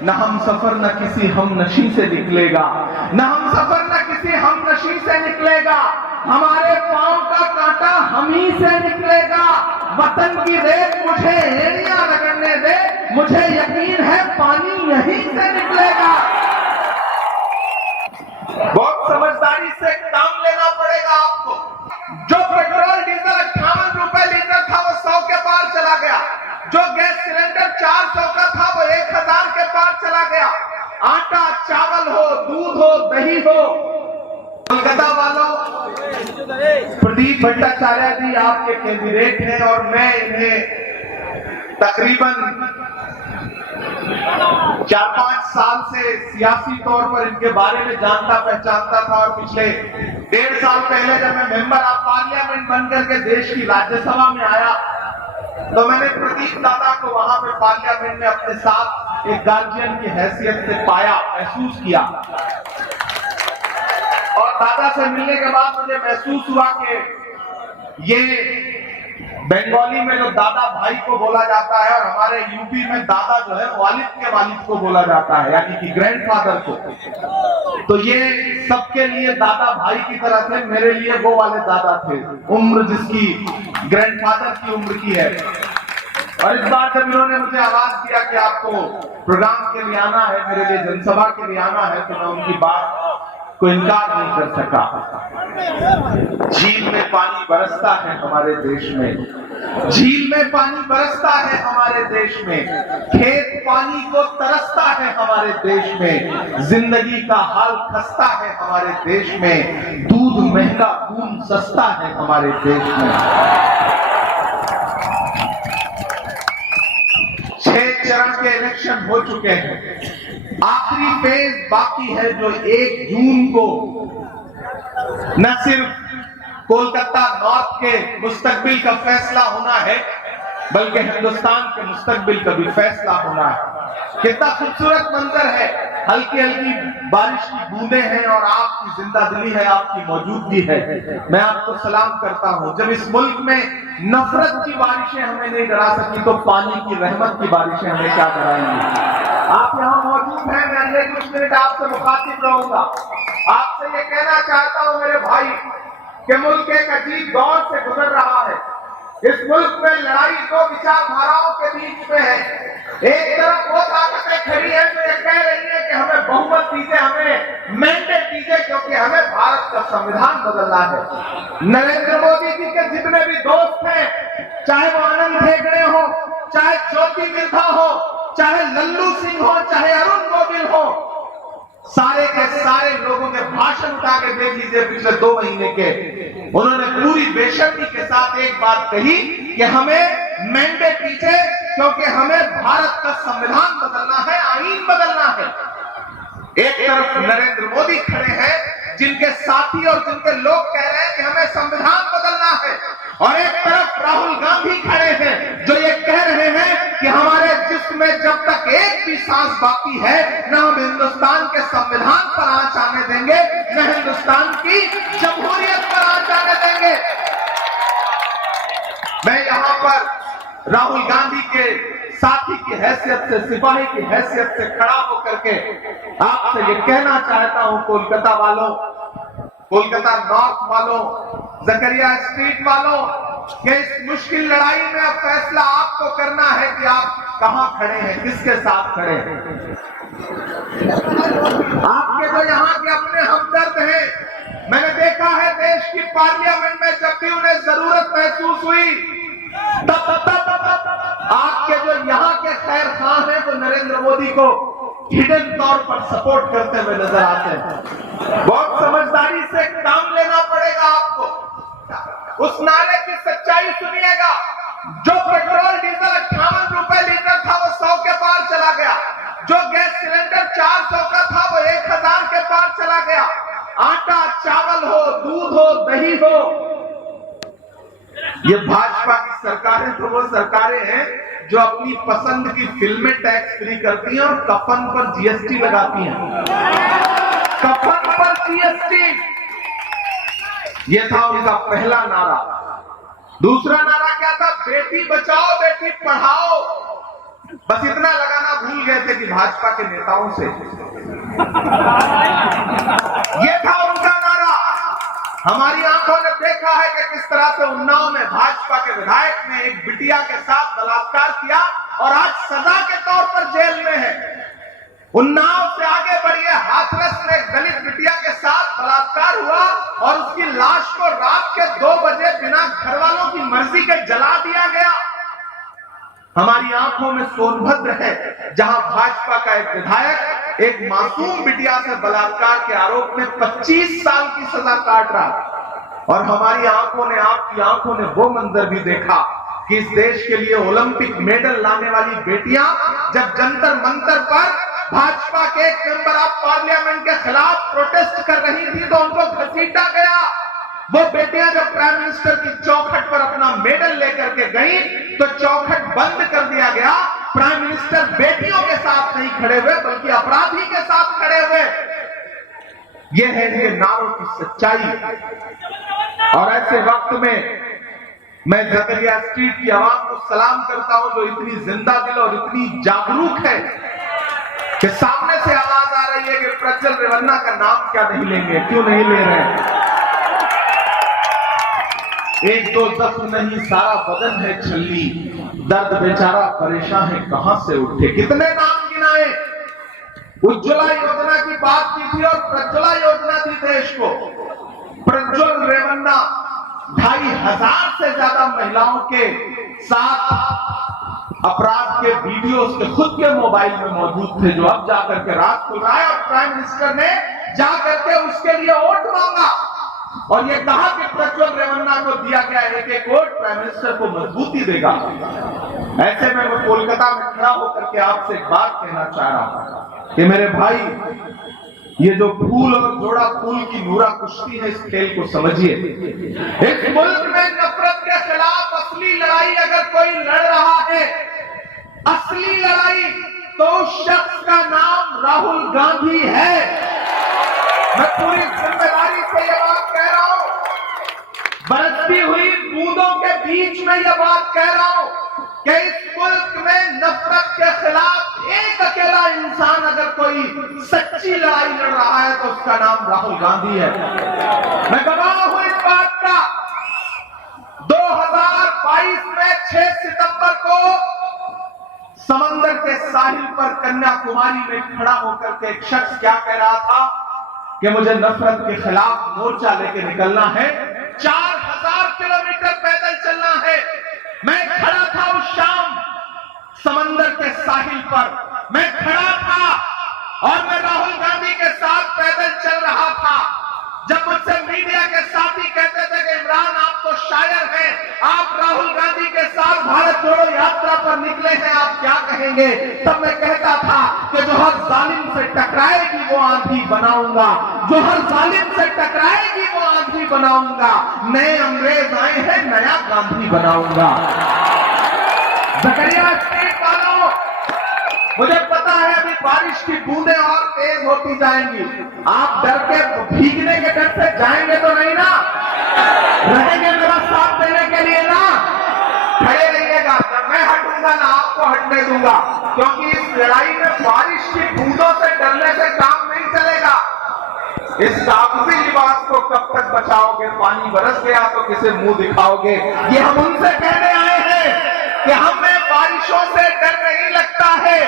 न हम सफर न किसी हम नशी से निकलेगा, न हम सफर न किसी हम नशी से निकलेगा, हमारे पांव का कांटा हम ही से निकलेगा। वतन की रेत मुझे एड़ियां रगड़ने दे, मुझे यकीन है पानी यहीं से निकलेगा। बहुत समझदारी से काम लेना पड़ेगा आपको। जो पेट्रोल डीजल 58 रुपए लीटर था वो 100 के पार चला गया, जो गैस सिलेंडर 400 का था वो 1000 के पार चला गया। आटा चावल हो, दूध हो, दही हो, कोलकाता वालों, प्रदीप भट्टाचार्य जी आपके कैंडिडेट हैं और मैं इन्हें तकरीबन 4-5 साल से सियासी तौर पर इनके बारे में जानता पहचानता था और पिछले 1.5 साल पहले जब मैं मेंबर ऑफ पार्लियामेंट बनकर के देश की राज्यसभा में आया तो मैंने प्रदीप दादा को वहां पे पार्लियामेंट में अपने साथ एक गार्जियन की हैसियत से पाया, महसूस किया। और दादा से मिलने के बाद मुझे महसूस हुआ कि ये बंगाली में जो दादा भाई को बोला जाता है और हमारे यूपी में दादा जो है वालिद के वालिद को बोला जाता है, यानी कि ग्रैंडफादर को। तो ये सबके लिए दादा भाई की तरह थे, मेरे लिए वो वाले दादा थे, उम्र जिसकी ग्रैंडफादर की उम्र की है। और इस बार जब इन्होंने मुझे आवाज दिया कि आपको प्रोग्राम के लिए आना है, मेरे लिए जनसभा के लिए आना है, तो मैं उनकी बात को इनकार नहीं कर सका। झील में पानी बरसता है हमारे देश में, झील में पानी बरसता है हमारे देश में, खेत पानी को तरसता है हमारे देश में, जिंदगी का हाल खस्ता है हमारे देश में, दूध महंगा खून सस्ता है हमारे देश में। 6 चरण के इलेक्शन हो चुके हैं, आखिरी फेज बाकी है जो 1 जून को न सिर्फ कोलकाता नॉर्थ के मुस्तकबिल का फैसला होना है बल्कि हिंदुस्तान के मुस्तकबिल का भी फैसला होना है। कितना खूबसूरत मंजर है, हल्की हल्की बारिश की बूंदें हैं और आपकी जिंदादिली है, आपकी मौजूदगी है। मैं आपको सलाम करता हूं। जब इस मुल्क में नफरत की बारिशें हमें नहीं डरा सकी तो पानी की रहमत की बारिशें हमें क्या डराएंगी। आप यहाँ मौजूद हैं, मैं अगले कुछ मिनट आपसे मुखातिब रहूंगा। आपसे ये कहना चाहता हूं मेरे भाई कि मुल्क एक अजीब दौर से गुजर रहा है। इस मुल्क में लड़ाई 2 विचारधाराओं के बीच में है। एक तरफ वो ताकतें खड़ी है जो ये कह रही है कि हमें बहुमत दीजिए, हमें मैंडेट दीजिए, क्योंकि हमें भारत का संविधान बदलना है। नरेंद्र मोदी जी के जितने भी दोस्त हैं, चाहे वो आनंद हेगड़े हो, चाहे ज्योति मिर्धा हो, चाहे लल्लू सिंह हो, चाहे अरुण गोविल हो, सारे के सारे लोगों के भाषण उठा के देख लीजिए पिछले 2 महीने के। उन्होंने पूरी बेशर्मी के साथ एक बात कही कि हमें मैंडेट दीजिए क्योंकि हमें भारत का संविधान बदलना है, आईन बदलना है। एक तरफ नरेंद्र मोदी खड़े हैं जिनके साथी और जिनके लोग कह रहे हैं कि हमें संविधान बदलना है, और एक तरफ राहुल गांधी खड़े हैं जो ये कह रहे हैं कि हमारे जिस्म में जब तक एक भी सांस बाकी है न हम हिंदुस्तान के संविधान पर आंच आने देंगे, न हिंदुस्तान की जमहूरियत पर आंच आने देंगे। मैं यहां पर राहुल गांधी के साथी की हैसियत से, सिपाही की हैसियत से खड़ा होकर के आपसे ये कहना चाहता हूं, कोलकाता वालों, कोलकाता नॉर्थ वालों, जकरिया स्ट्रीट वालों, कि इस मुश्किल लड़ाई में अब फैसला आपको करना है कि आप कहां खड़े हैं, किसके साथ खड़े हैं। आपके तो यहाँ के अपने हमदर्द हैं। मैंने देखा है देश की पार्लियामेंट में जब भी उन्हें जरूरत महसूस हुई तब आपके जो यहाँ के खैर खां हैं वो नरेंद्र मोदी को हिडन तौर पर सपोर्ट करते हुए नजर आते हैं। बहुत समझदारी से काम लेना पड़ेगा आपको। उस नारे की सच्चाई सुनिएगा। जो पेट्रोल डीजल 58 रुपए लीटर था वो 100 के पार चला गया, जो गैस सिलेंडर 400 का था वो 1000 के पार चला गया। आटा चावल हो, दूध हो, दही हो, ये भाजपा की सरकारें तो वो सरकारें हैं जो अपनी पसंद की फिल्में टैक्स फ्री करती हैं और कफन पर जीएसटी लगाती हैं। कफन पर जीएसटी, ये था उनका पहला नारा। दूसरा नारा क्या था? बेटी बचाओ बेटी पढ़ाओ। बस इतना लगाना भूल गए थे कि भाजपा के नेताओं से ये था उनका नारा। हमारी आंखों ने देखा है कि किस तरह से उन्नाव में भाजपा के विधायक ने एक बिटिया के साथ बलात्कार किया और आज सजा के तौर पर जेल में है। उन्नाव से आगे बढ़िए, हाथरस में एक दलित बिटिया के साथ बलात्कार हुआ और उसकी लाश को रात के 2 बजे बिना घर वालों की मर्जी के जला दिया गया। हमारी आंखों में सोनभद्र है, जहां भाजपा का एक विधायक एक मासूम बिटिया से बलात्कार के आरोप में 25 साल की सजा काट रहा। और हमारी आंखों ने, आपकी आंखों ने वो मंजर भी देखा कि इस देश के लिए ओलंपिक मेडल लाने वाली बेटियां जब जंतर मंतर पर भाजपा के एक मेंबर ऑफ पार्लियामेंट के खिलाफ प्रोटेस्ट कर रही थी तो उनको घसीटा गया। वो बेटियां जब प्राइम मिनिस्टर की चौखट पर अपना मेडल लेकर के गई तो चौखट बंद कर दिया गया। प्राइम मिनिस्टर बेटियों के साथ नहीं खड़े हुए बल्कि अपराधी के साथ खड़े हुए। ये है ये नारों की सच्चाई। और ऐसे वक्त में मैं जकरिया स्ट्रीट की आवाम को सलाम करता हूं जो इतनी जिंदा दिल और इतनी जागरूक है कि सामने से आवाज आ रही है कि प्रज्वल रेवन्ना का नाम क्या नहीं लेंगे, क्यों नहीं ले रहे हैं। 1-2 जख्म नहीं, सारा बदन है छल्ली, दर्द बेचारा परेशान है कहां से उठे। कितने नाम गिनाए। उज्ज्वला योजना की बात की थी और प्रज्वला योजना थी देश को। प्रज्वल रेवन्ना 2500 से ज्यादा महिलाओं के साथ अपराध के वीडियो उसके खुद के मोबाइल में मौजूद थे, जो अब जाकर के रात खुल रहा है। और प्राइम मिनिस्टर ने जाकर के उसके लिए वोट मांगा और ये कहा कि प्रज्वल रेवन्ना को दिया गया एक वोट प्राइम मिनिस्टर को मजबूती देगा। ऐसे में मैं कोलकाता में खड़ा होकर के आपसे एक बात कहना चाह रहा हूं कि मेरे भाई, ये जो फूल और जोड़ा फूल की नूरा कुश्ती है, इस खेल को समझिए। इस मुल्क में नफरत के खिलाफ असली लड़ाई अगर कोई लड़ रहा है, असली लड़ाई, तो उस शख्स का नाम राहुल गांधी है। मैं पूरी जिम्मेदारी से यह बात कह रहा हूं, बरसती हुई बूंदों के बीच में यह बात कह रहा हूं कि इस मुल्क में नफरत के खिलाफ एक अकेला इंसान अगर कोई सच्ची लड़ाई लड़ रहा है तो उसका नाम राहुल गांधी है। मैं गवाह हूं इस बात का। 2022 में 6 सितंबर को समंदर के साहिल पर कन्याकुमारी में खड़ा होकर के एक शख्स क्या कह रहा था कि मुझे नफरत के खिलाफ मोर्चा लेके निकलना है, 4000 किलोमीटर पैदल चलना है। मैं खड़ा था उस शाम समंदर के साहिल पर, मैं खड़ा था और मैं राहुल गांधी के साथ पैदल चल रहा था। जब मुझसे मीडिया के साथी कहते थे कि इमरान आप तो शायर हैं, आप राहुल गांधी के साथ भारत जोड़ो यात्रा पर निकले हैं, आप क्या कहेंगे, तब मैं कहता था कि जो हर जालिम से टकराएगी वो आंधी बनाऊंगा, जो हर जालिम से टकराएगी वो आंधी बनाऊंगा। नए अंग्रेज आए हैं, नया गांधी बनाऊंगा। जकरिया स्ट्रीट वालों, मुझे पता है अभी बारिश की बूंदें और तेज होती जाएंगी। आप डर के भीगने के डर से जाएंगे तो नहीं ना, रहेंगे मेरा साथ देने के लिए ना, खड़े रहिएगा। जब मैं हटूंगा ना आपको हटने दूंगा, क्योंकि इस लड़ाई में बारिश की बूंदों से डरने से काम नहीं चलेगा। इस कागजी लिबास को कब तक बचाओगे, पानी बरस गया तो किसे मुंह दिखाओगे। ये हम उनसे कहने आए हैं कि हमें बारिशों से डर नहीं लगता है,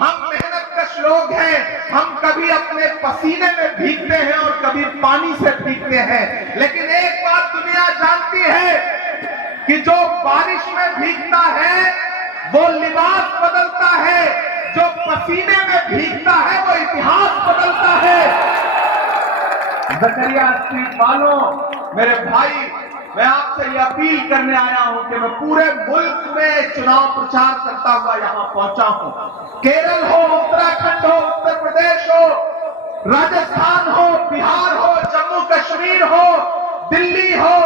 हम मेहनतकश लोग हैं, हम कभी अपने पसीने में भीगते हैं और कभी पानी से भीगते हैं। लेकिन एक बात दुनिया जानती है कि जो बारिश में भीगता है वो लिबास बदलता है, जो पसीने में भीगता है वो इतिहास बदलता है। जकरिया स्ट्रीट वालों, मेरे भाई, मैं आपसे यह अपील करने आया हूं कि मैं पूरे मुल्क में चुनाव प्रचार करता हुआ यहां पहुंचा हूं। केरल हो, उत्तराखंड हो, उत्तर प्रदेश हो, राजस्थान हो, बिहार हो, जम्मू कश्मीर हो, दिल्ली हो,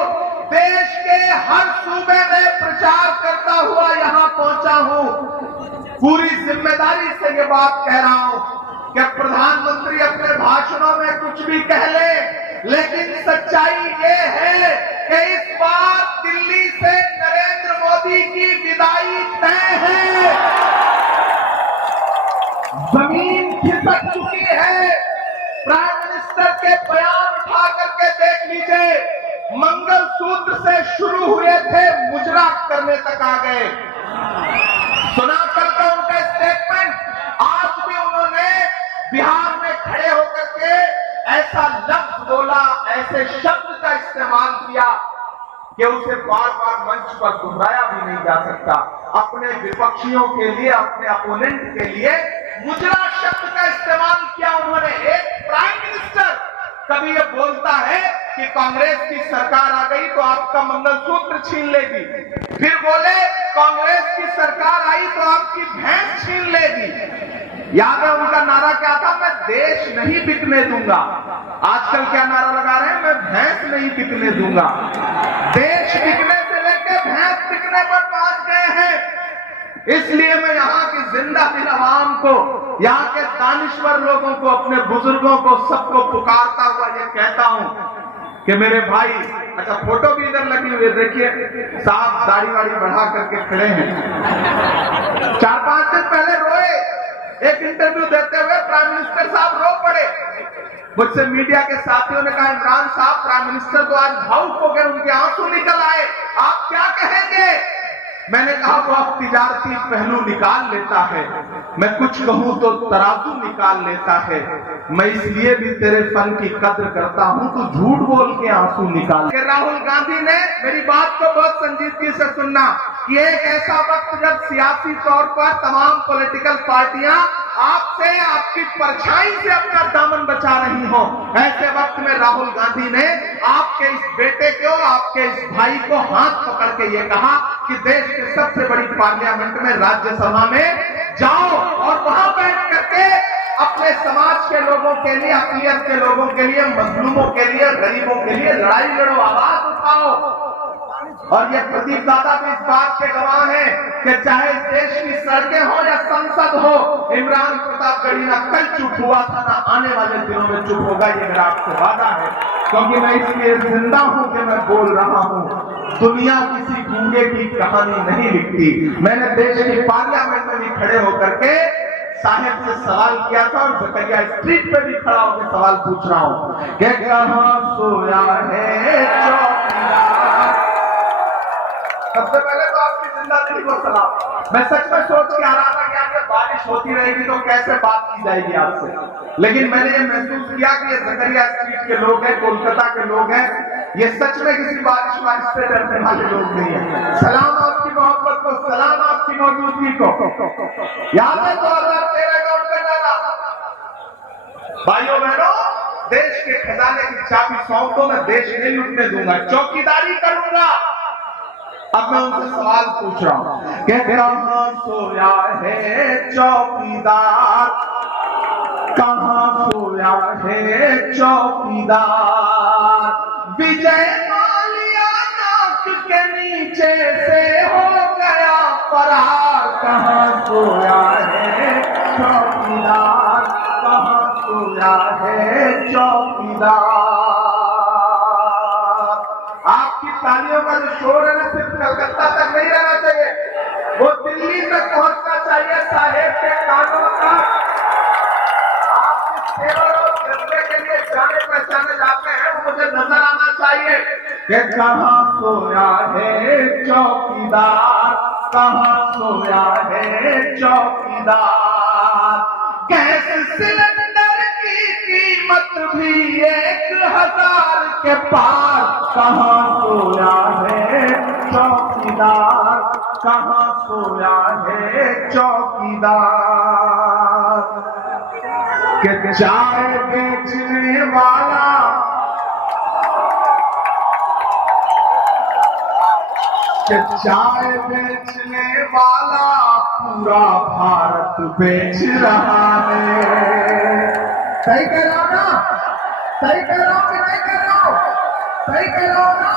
देश के हर सूबे में प्रचार करता हुआ यहां पहुंचा हूं। पूरी जिम्मेदारी से ये बात कह रहा हूं कि प्रधानमंत्री अपने भाषणों में कुछ भी कह ले, लेकिन सच्चाई ये है कि इस बार दिल्ली से नरेंद्र मोदी की विदाई तय है। खिसक चुकी है। प्राइम मिनिस्टर के बयान उठा करके देख लीजिए, मंगलसूत्र से शुरू हुए थे, मुजरा करने तक आ गए। सुना करके उनका स्टेटमेंट, आज भी उन्होंने बिहार में खड़े होकर के ऐसा लफ्ज बोला, ऐसे शब्द का इस्तेमाल किया कि उसे बार बार मंच पर दोहराया भी नहीं जा सकता। अपने विपक्षियों के लिए, अपने अपोनेंट के लिए मुजरा शब्द का इस्तेमाल किया उन्होंने। एक प्राइम मिनिस्टर कभी ये बोलता है कि कांग्रेस की सरकार आ गई तो आपका मंगलसूत्र छीन लेगी, फिर बोले कांग्रेस की सरकार आई तो आपकी भैंस छीन लेगी। याद है उनका नारा क्या था? मैं देश नहीं बिकने दूंगा। आजकल क्या नारा लगा रहे हैं? मैं भैंस नहीं बिकने दूंगा। देश बिकने से लेकर भैंस बिकने पर पहुंच गए हैं। इसलिए मैं यहाँ की जिंदा दिल आवाम को, यहाँ के दानिश्वर लोगों को, अपने बुजुर्गों को, सबको पुकारता हुआ ये कहता हूँ कि मेरे भाई, अच्छा फोटो भी इधर लगी हुई है, देखिए साहब दाढ़ी वाड़ी बढ़ा करके खड़े हैं। 4-5 दिन पहले रोए, एक इंटरव्यू देते हुए प्राइम मिनिस्टर साहब रो पड़े। मुझसे मीडिया के साथियों ने कहा, इमरान साहब प्राइम मिनिस्टर तो आज भावुक हो गए, उनके आंसू निकल आए, आप क्या कहेंगे? मैंने कहा वो अब तिजारती पहलू निकाल लेता है, मैं कुछ कहूं तो तराजू निकाल लेता है। मैं इसलिए भी तेरे फन की कद्र करता हूं, तू झूठ बोल के आंसू निकाल। राहुल गांधी ने मेरी बात को बहुत संजीदगी से सुनना कि एक ऐसा वक्त जब सियासी तौर पर तमाम पॉलिटिकल पार्टियां आपसे, आपकी परछाई से अपना दामन बचा रही हो, ऐसे वक्त में राहुल गांधी ने आपके इस बेटे को, आपके इस भाई को हाथ पकड़ के ये कहा कि देश के सबसे बड़ी पार्लियामेंट में, राज्यसभा में जाओ और वहां बैठ करके अपने समाज के लोगों के लिए, अक़लियत के लोगों के लिए, मजलूमों के लिए, गरीबों के लिए लड़ाई लड़ो, आवाज उठाओ। और ये प्रदीप दादा भी इस बात के गवाह हैं कि चाहे इस देश की सड़कें हो या संसद हो, इमरान प्रतापगढ़ी ना कल चुप हुआ था, ना आने वाले दिनों में चुप होगा, ये मेरा आपसे वादा है। क्योंकि मैं इसलिए जिंदा हूं कि मैं बोल रहा हूं। दुनिया किसी गूंगे की कहानी नहीं लिखती। मैंने देश की पार्लियामेंट में भी खड़े होकर के साहेब से सवाल किया था और जकरिया स्ट्रीट पे भी खड़ा होकर सवाल पूछ रहा हूं कि कहां सोया है चौकीदार। सबसे पहले तो आपकी जिंदा दिली को सलाम। मैं सच में सोच के आ रहा था कि आगे बारिश होती रहेगी तो कैसे बात की जाएगी आपसे, लेकिन मैंने ये महसूस किया कि ये जकरिया स्ट्रीट के लोग हैं, कोलकाता के लोग हैं, ये सच में किसी बारिश से डरने वाले लोग नहीं है। सलाम आपकी मोहब्बत को, सलाम आपकी मौजूदगी को। याद है 2013 का उनका नारा, भाइयों बहनों, देश के खजाने की चाबी सौंप दो, मैं देश नहीं लूटने दूंगा, चौकीदारी करूंगा। अब मैं उनसे सवाल पूछ रहा हूं कि कहां सोया है चौकीदार, कहां सोया है चौकीदार। विजय माल्या नाक के नीचे से हो गया फरार, कहां सोया है चौकीदार, कहां सोया है चौकीदार। आपकी तालियों का जो शोर है ना, सिर्फ कलकत्ता तक नहीं रहना चाहिए, वो दिल्ली तक पहुंचना चाहिए। साहेब के कानों का आप जिस टेबल और गद्दे के लिए जाने पहचाने जाते हैं, वो मुझे नजर आना चाहिए कि कहां सोया है चौकीदार, कहां सोया है चौकीदार। गैस सिलेंडर की कीमत भी 1000 के पार, कहां सोया है चौकीदार, कहां सोया है चौकीदार। कि चाय बेचने वाला, कि चाय बेचने वाला पूरा भारत बेच रहा है। सही कह रहा हूं ना? सही कह रहा हूं कि नहीं कह रहा हूं? सही कह रहा हूं ना?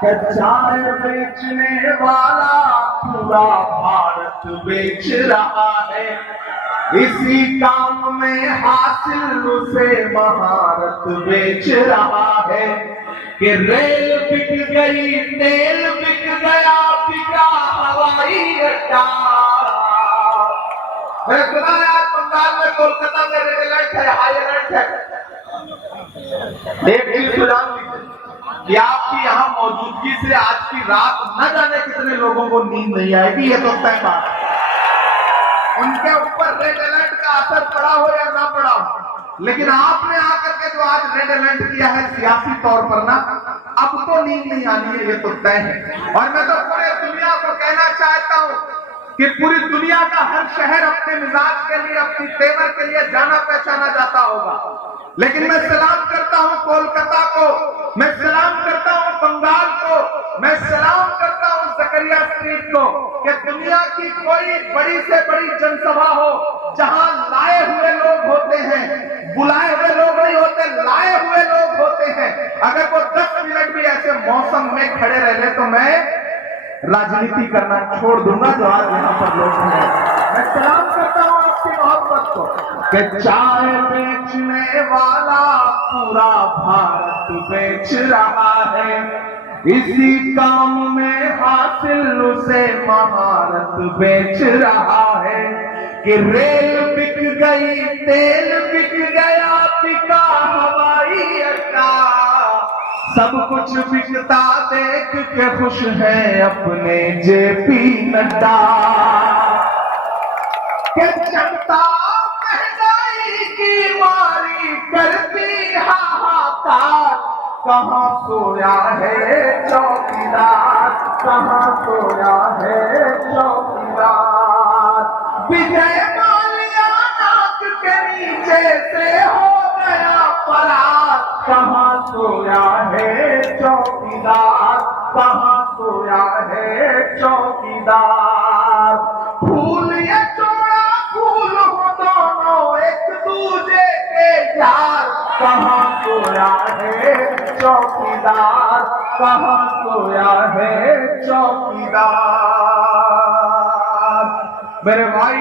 कि चाय बेचने वाला पूरा भारत बेच रहा है। इसी काम में हासिल उसे महारत बेच रहा है। कि रेल बिक गई, तेल बिक गया, बिका हवाई अड्डा। मैंने सुना है आज बंगाल में, कोलकाता में रेड अलर्ट है, हाई अलर्ट है। एक चीज तो जान लीजिए कि आपकी यहाँ मौजूदगी से आज की रात न जाने कितने लोगों को नींद नहीं आएगी, ये तो तय बात है। उनके ऊपर रेड अलर्ट का असर पड़ा हो या ना पड़ा हो, लेकिन आपने आकर के जो आज रेड अलर्ट किया है सियासी तौर पर ना, अब तो नींद नहीं आनी है, ये तो तय है। और मैं तो पूरे दुनिया को कहना चाहता हूं कि पूरी दुनिया का हर शहर अपने मिजाज के लिए, अपनी तेवर के लिए जाना पहचाना जाता होगा, लेकिन मैं सलाम करता हूं कोलकाता को, मैं सलाम करता हूं बंगाल को, मैं सलाम करता हूं जकरिया स्ट्रीट को, कि दुनिया की कोई बड़ी से बड़ी जनसभा हो जहां लाए हुए लोग होते हैं, बुलाए हुए लोग नहीं होते, लाए हुए लोग होते हैं। अगर वो 10 मिनट भी ऐसे मौसम में खड़े रह ले तो मैं राजनीति करना छोड़ दूंगा, जो आज यहाँ पर लोग हैं। मैं सलाम करता हूँ आपकी मोहब्बत को कि चाय बेचने वाला पूरा भारत बेच रहा है, इसी काम में हासिल उसे महारत बेच रहा है। कि रेल बिक गई, तेल बिक गया, बिका हवाई अड्डा, सब कुछ बिकता देख के खुश है अपने जेपी नड्डा। कि जनता महंगाई की मारी करती हाहाकार, कहाँ सोया है चौकीदार, कहाँ सोया है चौकीदार। विजय माल्या नाक के नीचे से हो गया फरार, कहाँ सोया है चौकीदार, कहाँ सोया है चौकीदार। फूल ये जोड़ा फूल हो दोनों एक दूजे के यार, कहाँ सोया है चौकीदार, कहाँ सोया है चौकीदार। मेरे भाई